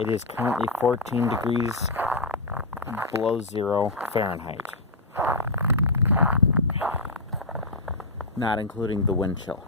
It is currently 14 degrees below zero Fahrenheit, not including the wind chill.